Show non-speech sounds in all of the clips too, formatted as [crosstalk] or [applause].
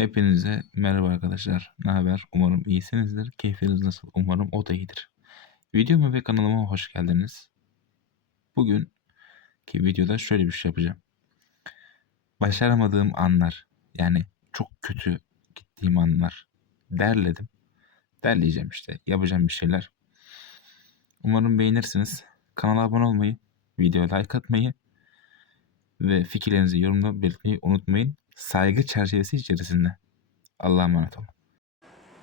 Hepinize merhaba arkadaşlar. Ne haber? Umarım iyisinizdir. Keyfiniz nasıl? Umarım o da iyidir. Videoma ve kanalıma hoş geldiniz. Bugün ki videoda şöyle bir şey yapacağım. Başaramadığım anlar yani çok kötü gittiğim anlar derledim. Derleyeceğim işte. Yapacağım bir şeyler. Umarım beğenirsiniz. Kanala abone olmayı, videoya like atmayı ve fikirlerinizi yorumda belirtmeyi unutmayın. Saygı çerçevesi içerisinde. Allah'a emanet olun.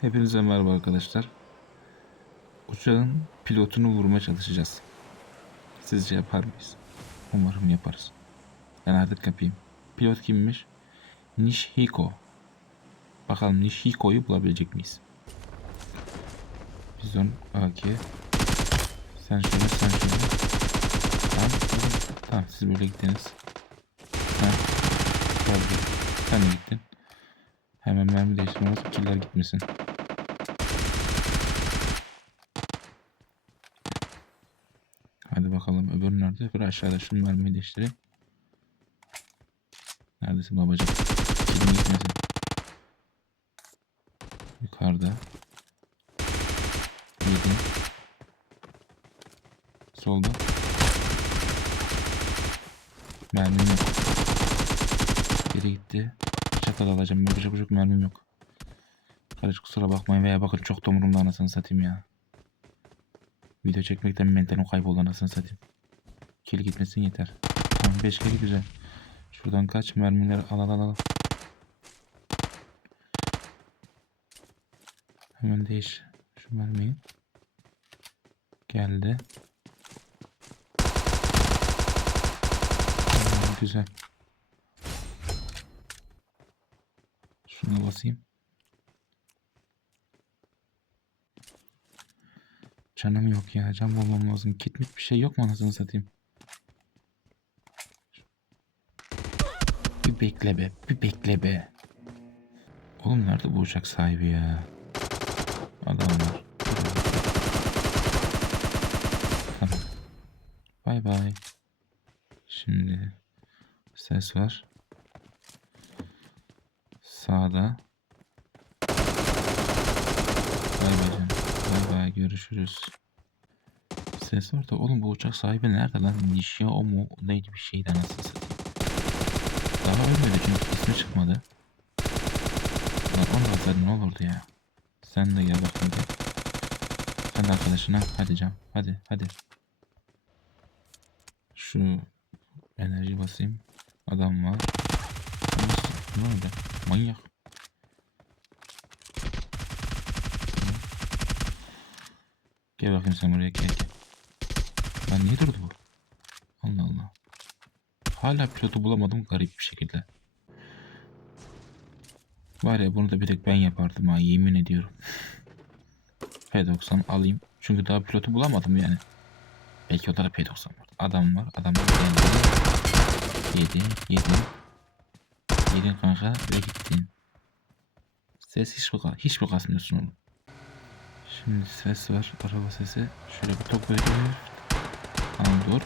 Hepinize merhaba arkadaşlar. Uçağın pilotunu vurmaya çalışacağız. Sizce yapar mıyız? Umarım yaparız. Ben artık yapayım. Pilot kimmiş? Nishiko. Bakalım Nishiko'yu bulabilecek miyiz? Bizon AK. Sen şöyle sen şöyle. Tamam. Tamam siz böyle gittiniz. Sen, Geldi. Sen de gittin. Hemen mermi değiştirme lazım. Killer gitmesin. Hadi bakalım öbürü nerede? Bir aşağıda şunu mermiyi değiştireyim. Neredesin babacığım? Kilin gitmesin. Yukarıda. Yedi. Solda. Mermim yok. Geri gitti. Çatal alacağım. Ben bucuk bucuk mermim yok. Kardeş kusura bakmayın veya bakın çok da umurumda anasını satayım ya. Video çekmekten mentalim kayboldu anasını satayım. Kill gitmesin yeter. Tamam 5 kill güzel. Şuradan kaç mermileri al al al al. Hemen değiş şu mermiyi. Geldi. Tamam, güzel. Şuna basayım. Canım yok ya. Can bulmam lazım. Kitmit bir şey yok mu anasını satayım? Bir bekle be. Bir bekle be. Oğlum nerede bu uçak sahibi ya? Adamlar. Tamam. Bay bay. Şimdi ses var. Sağda. Bay bay canım. Bay bay görüşürüz. Ses var da oğlum bu uçak sahibi nerede lan? Nişya o mu? Neydi bir şeydi anasını satayım. Daha ölmedi çünkü ismi çıkmadı. Lan olsaydı ne olurdu ya? Sen de gel bakayım gel. Sen de arkadaşına hadi cam. Hadi hadi. Şu enerji basayım. Adam var. Ne oldu? Manyak. Gel bakayım sen buraya gel gel. Lan niye durdu bu? Allah Allah. Hala pilotu bulamadım garip bir şekilde. Var ya bunu da bir tek ben yapardım ha yemin ediyorum. P90 alayım. Çünkü daha pilotu bulamadım yani. Belki o da P90 var. Adam var. Adam var. Yedi. Yedi. Yedin kanka ve gittin. Ses hiç mi, hiç mi kasmıyorsun oğlum? Şimdi ses var. Araba sesi. Şöyle bir top veriyor. Tamam dur.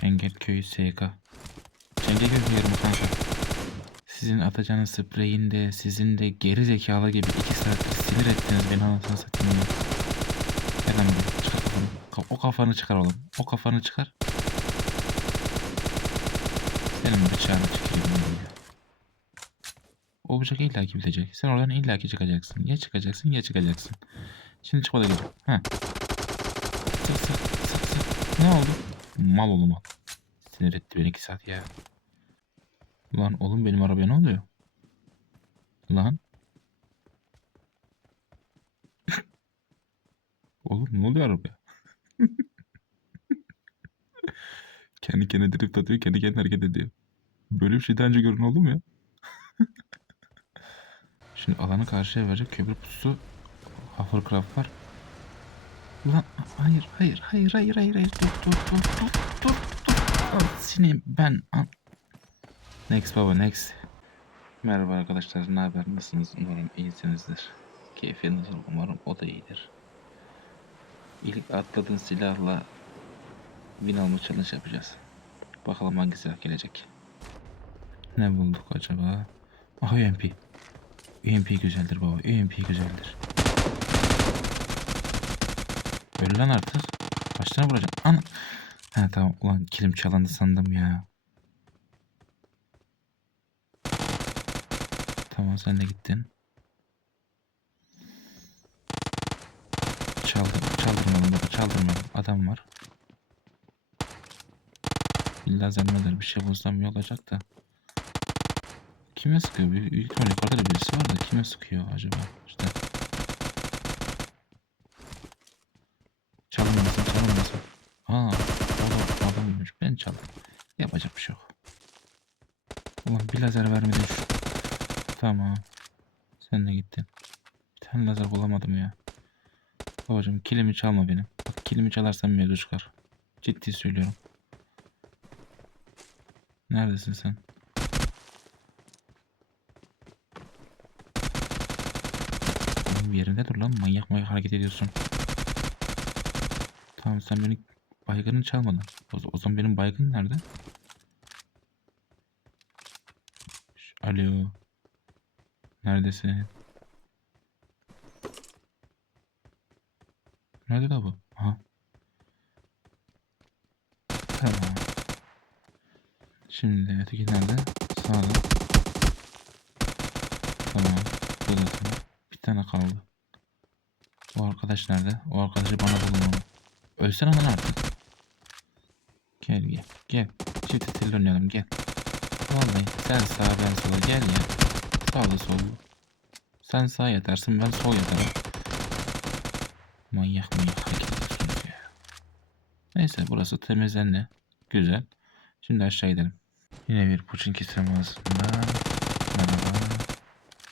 Çengelköy SK. Çengelköy diyorum kanka. Sizin atacağınız spreyin de sizin de geri zekalı gibi iki saattir sinir ettiniz beni anasını satayım lan buraya çıkar kafanı. Ka- O kafanı çıkar oğlum. O kafanı çıkar. Senin bıçağını çıkayım ya. O bıçak illaki bitecek. Sen oradan illaki çıkacaksın. Ya çıkacaksın ya çıkacaksın. Şimdi çıkma da geliyor. Ha. Sık sık sık sık. Ne oldu? Mal oğlum mal. Sinir etti beni iki saat ya. Lan oğlum benim arabaya ne oluyor? Lan. [laughs] oğlum ne oluyor arabaya? [laughs] kendi kendine drift atıyor, kendi kendine hareket ediyor. Böyle bir şey daha önce görün oldu mu ya? [laughs] Şimdi alanı karşıya verecek köprü pusu Hovercraft var. Ulan hayır hayır hayır hayır hayır hayır dur dur dur dur dur dur. Al seni ben an. Next baba next. Merhaba arkadaşlar ne haber nasılsınız umarım iyisinizdir. Keyfiniz umarım o da iyidir. İlk atladığın silahla win alma challenge yapacağız. Bakalım hangi silah gelecek. Ne bulduk acaba? Ah UMP. UMP güzeldir baba. UMP güzeldir. Öl lan artık. Başlarına vuracağım. Ana. Ha tamam. Ulan kilim çalındı sandım ya. Tamam sen de gittin. Çaldır, çaldırmadım baba çaldırmadım. Adam var. İlla zemmeler bir şey iyi olacak da. Kime sıkıyor? Büyük ihtimalle yukarıda da birisi var da kime sıkıyor acaba? İşte. Çalınmasın çalınmasın. Aa o da adammış. Ben çaldım. Yapacak bir şey yok. Ulan bir lazer vermedin şu. Tamam. Sen de gittin. Bir tane lazer bulamadım ya. Babacım kilimi çalma benim. Bak kilimi çalarsan mevzu çıkar. Ciddi söylüyorum. Neredesin sen? Oğlum yerinde dur lan. Manyak manyak hareket ediyorsun. Tamam sen beni baygını çalmadın. O, o zaman benim baygın nerede? Alo. Neredesin? Nerede la bu? Aha. Tamam. Şimdi öteki nerede? Sağda. Tamam. Bu da tamam. Bir tane kaldı. O arkadaş nerede? O arkadaşı bana bulun onu. Ölsene lan artık. Gel gel. Gel. Çift etilli oynayalım gel. Vallahi sen sağa ben sola gel ya. Sağlı sollu. Sen sağ yatarsın ben sol yatarım. Manyak manyak hareket ya. Neyse burası temizlendi. Güzel. Şimdi aşağı gidelim. Yine bir Puçinki semasında. Merhaba.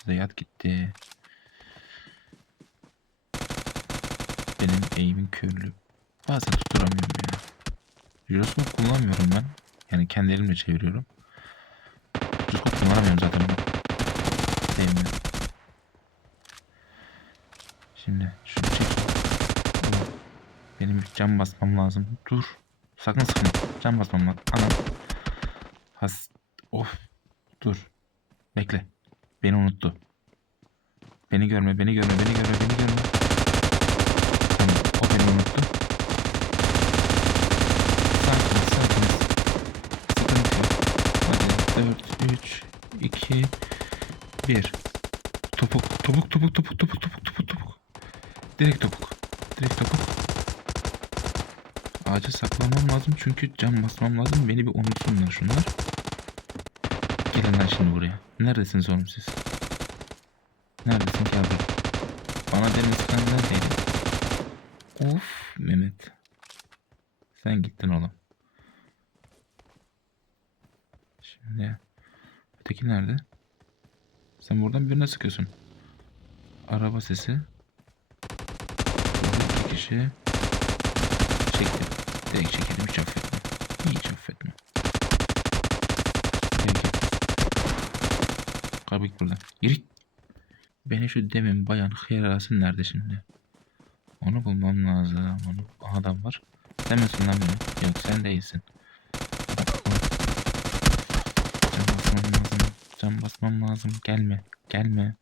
Zeyat gitti. Benim eğimin körlüğü. Bazen tutturamıyorum ya. Gyroscope kullanmıyorum ben. Yani kendi elimle çeviriyorum. Gyroscope kullanamıyorum zaten ben. Sevmiyorum. Şimdi şunu çek. Benim cam basmam lazım. Dur. Sakın sıkma. Cam basmam lazım. Anam. Has. Of. Dur. Bekle. Beni unuttu. Beni görme, beni görme, beni görme, beni görme. Tamam, o beni unuttu. Sakiniz, sakiniz. Sıkıntı yok. Hadi 4, 3, 2, 1. Topuk, topuk, topuk, topuk, topuk, topuk, topuk, topuk. Direkt topuk. Direkt topuk. Ağaca saklanmam lazım çünkü cam basmam lazım. Beni bir unutsunlar şunlar. Gelin lan şimdi buraya. Neredesiniz oğlum siz? Neredesin ki? Bana demin sıkan neredeydin? Of Mehmet. Sen gittin oğlum. Şimdi öteki nerede? Sen buradan birine sıkıyorsun. Araba sesi. Burada iki kişi. Çektim. Direkt çekildim hiç affetme. Hiç affetme. Gel gel. Kalk git buradan. Yürü. Beni şu demin bayan hıyar arasın nerede şimdi? Onu bulmam lazım. Onu adam var. Sen misin lan benim? Yok sen değilsin. Can basmam lazım. Can basmam lazım. Gelme. Gelme.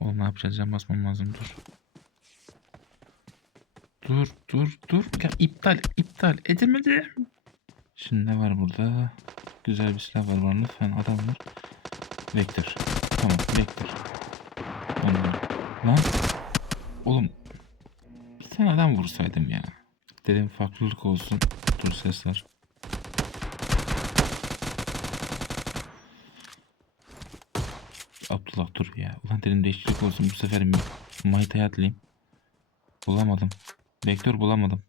Oğlum ne yapacağız? Can basmam lazım. Dur. Dur dur dur. Ya iptal iptal edemedim. Şimdi ne var burada? Güzel bir silah var bana lütfen adam var. Vektör. Tamam vektör. Anladım. Lan. Oğlum. Bir tane adam vursaydım ya. Dedim farklılık olsun. Dur ses var. Abdullah dur ya. Ulan dedim değişiklik olsun. Bu sefer Mayta'ya atlayayım. Bulamadım. Vektör bulamadım.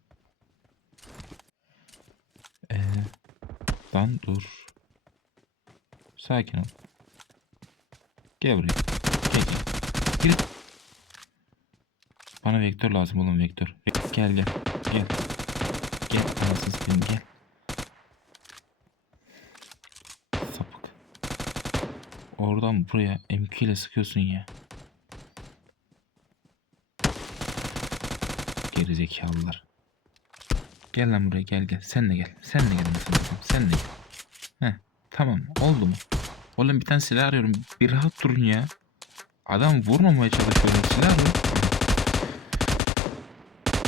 Ee, lan dur. Sakin ol. Gel buraya. Gel gel. Gir. Bana vektör lazım oğlum vektör. Gel gel. Gel. Gel anasını satayım gel. Sapık. Oradan buraya M2 ile sıkıyorsun ya. Gerizekalılar. Gel lan buraya gel gel. Sen de gel. Sen de gel anasını satayım. Sen de gel. Heh. Tamam oldu mu? Oğlum bir tane silah arıyorum. Bir rahat durun ya. Adam vurmamaya çalışıyorum. Silah arıyorum.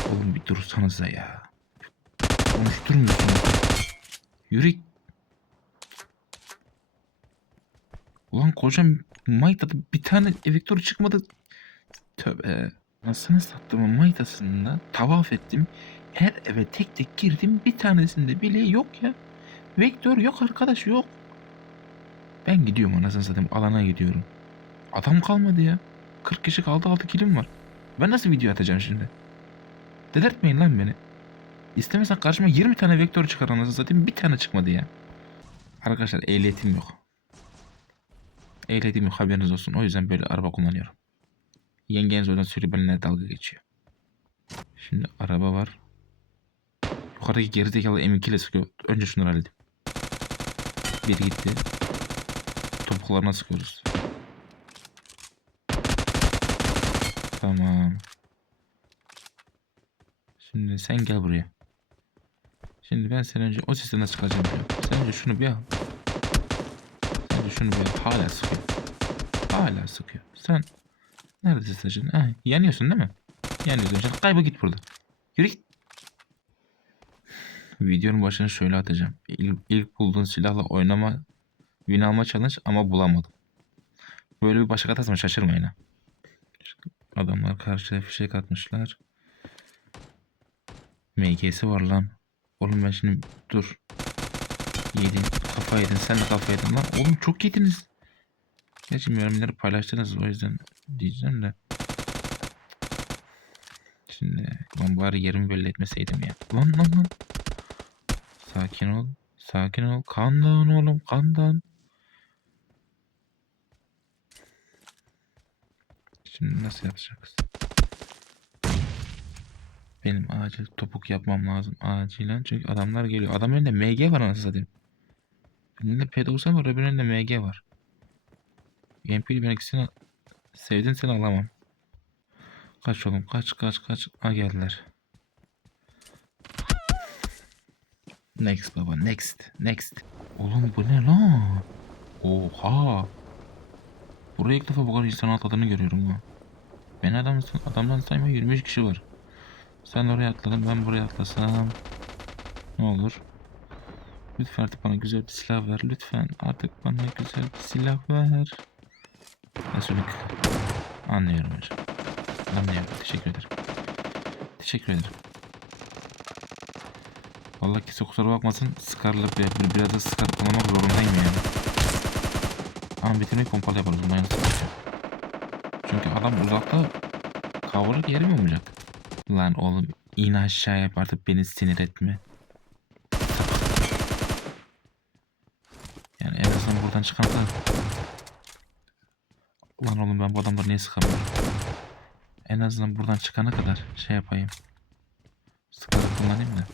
Oğlum bir dursanıza ya. Konuşturmuyorsunuz. Yürü. Ulan kocam Mayta'da bir tane vektör çıkmadı. Tövbe. Nasıl sattım Mayta'sında tavaf ettim. Her eve tek tek girdim. Bir tanesinde bile yok ya. Vektör yok arkadaş yok. Ben gidiyorum anasını satayım alana gidiyorum. Adam kalmadı ya. 40 kişi kaldı 6 kilim var. Ben nasıl video atacağım şimdi? Dedirtmeyin lan beni. İstemesen karşıma 20 tane vektör çıkar anasını satayım bir tane çıkmadı ya. Arkadaşlar ehliyetim yok. Ehliyetim yok haberiniz olsun. O yüzden böyle araba kullanıyorum. Yengeniz oradan söylüyor benimle dalga geçiyor. Şimdi araba var. Yukarıdaki gerizekalı M2 ile sıkıyor. Önce şunları halledeyim. Bir gitti. Topuklarına sıkıyoruz. Tamam. Şimdi sen gel buraya. Şimdi ben sen önce o nasıl çıkacağım biliyorum. Sen önce şunu bir al. Sen önce şunu bir al. Hala sıkıyor. Hala sıkıyor. Sen neredesin sen şimdi? Ha, yanıyorsun değil mi? Yanıyorsun. Şimdi kaybol git burada. Yürü git. Videonun başını şöyle atacağım. İlk, ilk bulduğun silahla oynama win alma challenge ama bulamadım. Böyle bir başlık atarsam şaşırmayın ha. Adamlar karşıya fişek atmışlar. MG'si var lan. Oğlum ben şimdi dur. Yedin. Kafa yedin. Sen de kafa yedin lan. Oğlum çok yediniz. Gerçi mermileri paylaştınız o yüzden diyeceğim de. Şimdi lan bari yerimi belli etmeseydim ya. Lan lan lan. Sakin ol. Sakin ol. Kandan oğlum kandan. Şimdi nasıl yapacağız? Benim acil topuk yapmam lazım acilen çünkü adamlar geliyor. Adam elinde MG var anasını satayım. Birinde P90 var öbüründe MG var. UMP'li ben ikisini sevdin seni alamam. Kaç oğlum kaç kaç kaç. Ha geldiler. Next baba next next. Oğlum bu ne lan? Oha. Buraya ilk defa bu kadar insan atladığını görüyorum ha. Ben adam, adamdan sayma 23 kişi var. Sen oraya atladın ben buraya atlasam. Ne olur? Lütfen artık bana güzel bir silah ver. Lütfen artık bana güzel bir silah ver. Resulük. Anlıyorum hocam. Anlıyorum. Teşekkür ederim. Teşekkür ederim. Vallahi kimse kusura bakmasın. Scar'la bir, bir, biraz da Scar kullanmak zorundayım yani. Ama bitirmeyi pompalı yaparız. Bundan Çünkü adam uzakta kavruk yerim olmayacak. Lan oğlum in aşağı yap artık beni sinir etme. Yani en azından buradan çıkan da... Lan oğlum ben bu adamları niye sıkamıyorum? En azından buradan çıkana kadar şey yapayım. Sıkarı kullanayım da.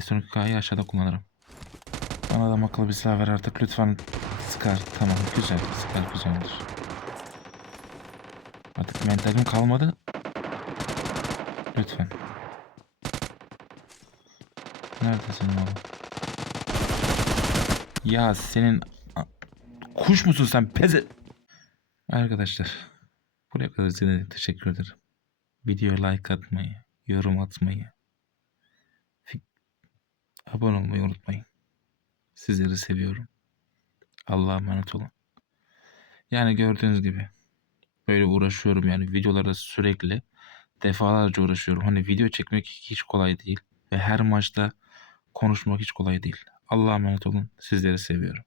S12K'yı aşağıda kullanırım. Bana da akıllı bir silah ver artık lütfen. Sıkar. Tamam güzel. Sıkar güzeldir. Artık mentalim kalmadı. Lütfen. Neredesin oğlum? Ya senin kuş musun sen peze? Arkadaşlar buraya kadar izlediğiniz teşekkür ederim. Videoya like atmayı, yorum atmayı, abone olmayı unutmayın. Sizleri seviyorum. Allah'a emanet olun. Yani gördüğünüz gibi böyle uğraşıyorum yani videolarda sürekli defalarca uğraşıyorum. Hani video çekmek hiç kolay değil ve her maçta konuşmak hiç kolay değil. Allah'a emanet olun. Sizleri seviyorum.